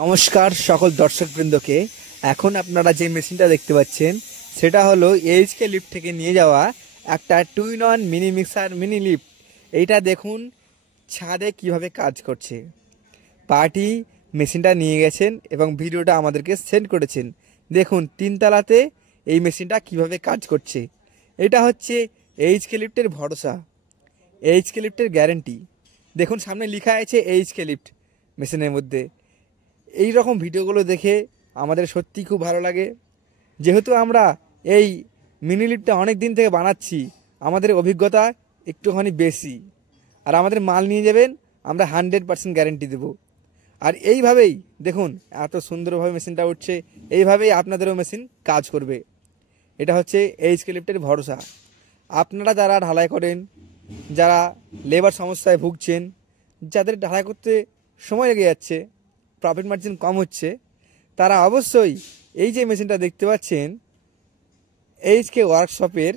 নমস্কার সকল দর্শকবৃন্দকে। এখন আপনারা যে মেশিনটা দেখতে পাচ্ছেন সেটা হলো এইচকে লিফট থেকে নিয়ে যাওয়া একটা 2-in-1 mini mixer mini lift. এইটা দেখুন ছাদে কিভাবে কাজ করছে। পার্টি মেশিনটা নিয়ে গেছেন এবং ভিডিওটা আমাদেরকে সেন্ড করেছেন। দেখুন 3তলাতে এই মেশিনটা কিভাবে কাজ করছে। এটা হচ্ছে এইচকে লিফটের ভরসা, এইচকে লিফটের গ্যারেন্টি। দেখুন সামনে লেখা আছে এইচকে লিফট মেশিনের মধ্যে। এই রকম ভিডিওগুলো দেখে আমাদের সত্যি খুব ভালো লাগে। যেহেতু আমরা এই মিনি লিফটটা অনেক দিন থেকে বানাচ্ছি, আমাদের অভিজ্ঞতা একটুখানি বেশি। আর আমাদের মাল নিয়ে যাবেন, আমরা 100% গ্যারেন্টি দেব। আর এইভাবেই দেখুন এত সুন্দরভাবে মেশিনটা উঠছে, এইভাবেই আপনাদেরও মেশিন কাজ করবে। এটা হচ্ছে এইচকে লিফটের ভরসা। আপনারা যারা ঢালাই করেন, যারা লেবার সমস্যায় ভুগছেন, যাদের ঢালাই করতে সময় লেগে যাচ্ছে, প্রফিট মার্জিন কম হচ্ছে, তারা অবশ্যই এই যে মেশিনটা দেখতে পাচ্ছেন এইচকে ওয়ার্কশপের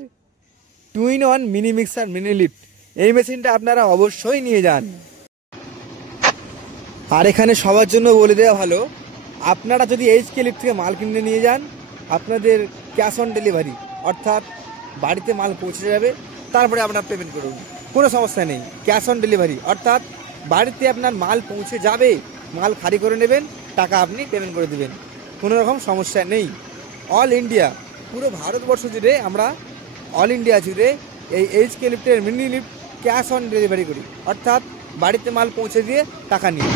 2-in-1 mini mixer mini lift, এই মেশিনটা আপনারা অবশ্যই নিয়ে যান। আর এখানে সবার জন্য বলে দেওয়া ভালো, আপনারা যদি এইচকে লিফট থেকে মাল কিনে নিয়ে যান, আপনাদের ক্যাশ অন ডেলিভারি, অর্থাৎ বাড়িতে মাল পৌঁছে যাবে, তারপরে আপনার পেমেন্ট করুন, কোনো সমস্যা নেই। ক্যাশ অন ডেলিভারি অর্থাৎ বাড়িতে আপনার মাল পৌঁছে যাবে, মাল খালি করে নেবেন, টাকা আপনি পেমেন্ট করে দেবেন, কোনো রকম সমস্যা নেই। অল ইন্ডিয়া, পুরো ভারতবর্ষ জুড়ে আমরা অল ইন্ডিয়া জুড়ে এই এইচকে লিফটের mini lift cash on delivery করি, অর্থাৎ বাড়িতে মাল পৌঁছে দিয়ে টাকা নিই।